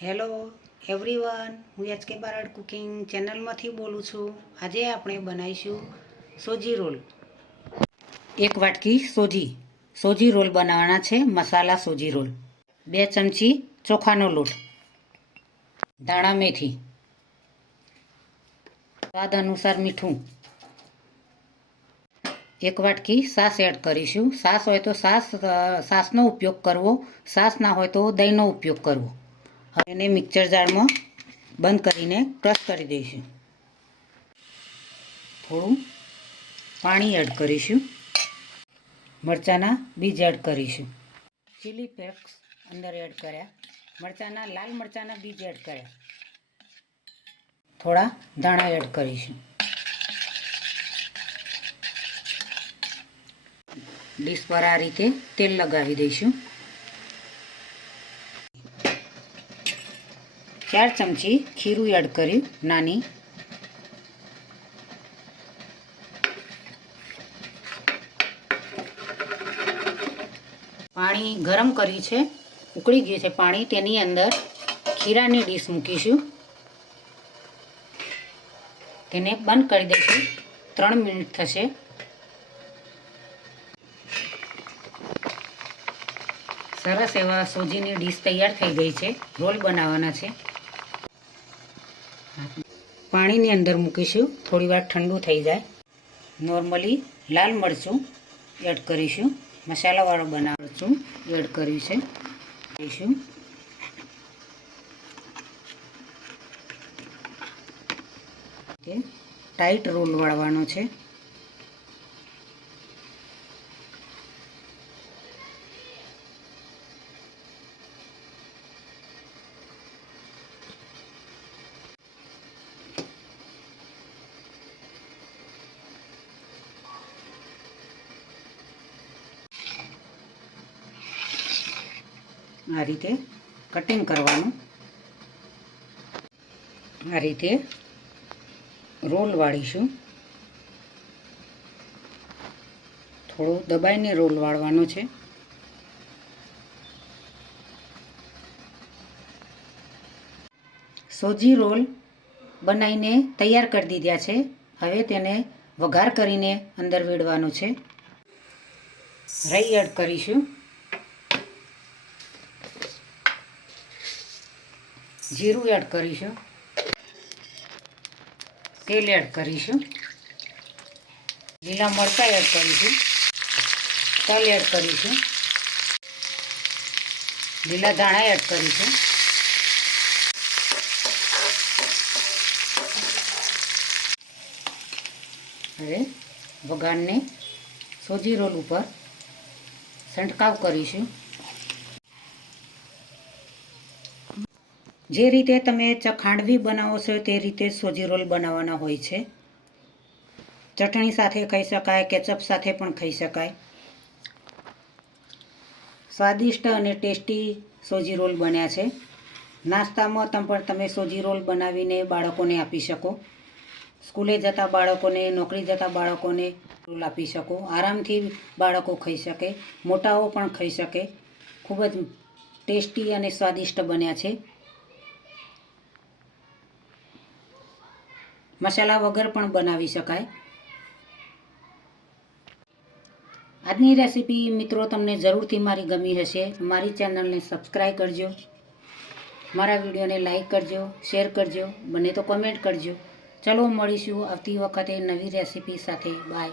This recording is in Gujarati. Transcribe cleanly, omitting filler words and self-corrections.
હેલો એવરીવન, હું એચ.કે. બારડ કુકિંગ ચેનલમાંથી બોલું છું। આજે આપણે બનાવીશું સોજી રોલ। એક વાટકી સોજી રોલ બનાવવાના છે। મસાલા સોજી રોલ, 2 ચમચી ચોખાનો લોટ, ધાણા મેથી, સ્વાદ અનુસાર મીઠું, 1 વાટકી છાશ એડ કરીશું। છાશ હોય તો છાશનો ઉપયોગ કરવો, છાશ ના હોય તો દહીંનો ઉપયોગ કરવો। હવે એને મિક્સર જારમાં બંધ કરીને ક્રશ કરી દઈશું। થોડું પાણી એડ કરીશું। મરચાંના બીજ એડ કરીશું। ચીલી ફ્લેક્સ અંદર એડ કર્યા। લાલ મરચાંના બીજ એડ કર્યા। થોડા ધાણા એડ કરીશું। ડીશ પર આ રીતે તેલ લગાવી દઈશું। 4 ચમચી ખીરું એડ કર્યું નાની। પાણી ગરમ કર્યું છે, ઉકળી ગયું છે પાણી। તેની અંદર ખીરાની ડીશ મૂકીશું। તેને બંધ કરી દઈશું। 3 મિનિટ થશે। સરસ એવા સોજીની ડીશ તૈયાર થઈ ગઈ છે। રોલ બનાવવાના છે। પાણીની અંદર મૂકીશું, થોડી વાર ઠંડુ થઈ જાય। નોર્મલી લાલ મરચું એડ કરીશું। મસાલાવાળું મરચું એડ કર્યું છે। ટાઈટ રોલ વાળવાનો છે। આ રીતે કટિંગ કરવાનું। આ રીતે રોલ વાળીશું। થોડું દબાઈને રોલ વાળવાનો છે। સોજી રોલ બનાવીને તૈયાર કરી દીધા છે। હવે તેને વઘાર કરીને અંદર વેડવાનો છે। રાઈ એડ કરીશું, જીરું એડ કરીશું, તેલ એડ કરીશું, લીલા મરચાં એડ કરીશું, તલ એડ કરીશું, લીલા ધાણા એડ કરીશું। હવે વઘારને સોજી રોલ ઉપર છંટકાવ કરીશું। જે રીતે તમે ખાંડવી બનાવો છો તે રીતે સોજી રોલ બનાવવાના હોય છે। ચટણી સાથે ખાઈ શકાય, કેચઅપ સાથે પણ ખાઈ શકાય। સ્વાદિષ્ટ અને ટેસ્ટી સોજી રોલ બન્યા છે। નાસ્તામાં પણ તમે સોજી રોલ બનાવીને બાળકોને આપી શકો। સ્કૂલે જતા બાળકોને, નોકરી જતા બાળકોને રોલ આપી શકો। આરામથી બાળકો ખાઈ શકે, મોટાઓ પણ ખાઈ શકે। ખૂબ જ ટેસ્ટી અને સ્વાદિષ્ટ બન્યા છે। મસાલા વગર પણ બનાવી શકાય। આજની રેસીપી મિત્રો તમને જરૂરથી મારી ગમી હશે। મારી ચેનલને સબસ્ક્રાઈબ કરજો, મારા વિડીયોને લાઈક કરજો, શેર કરજો, બને તો કોમેન્ટ કરજો। ચલો મળીશું આવતી વખતે નવી રેસીપી સાથે। બાય।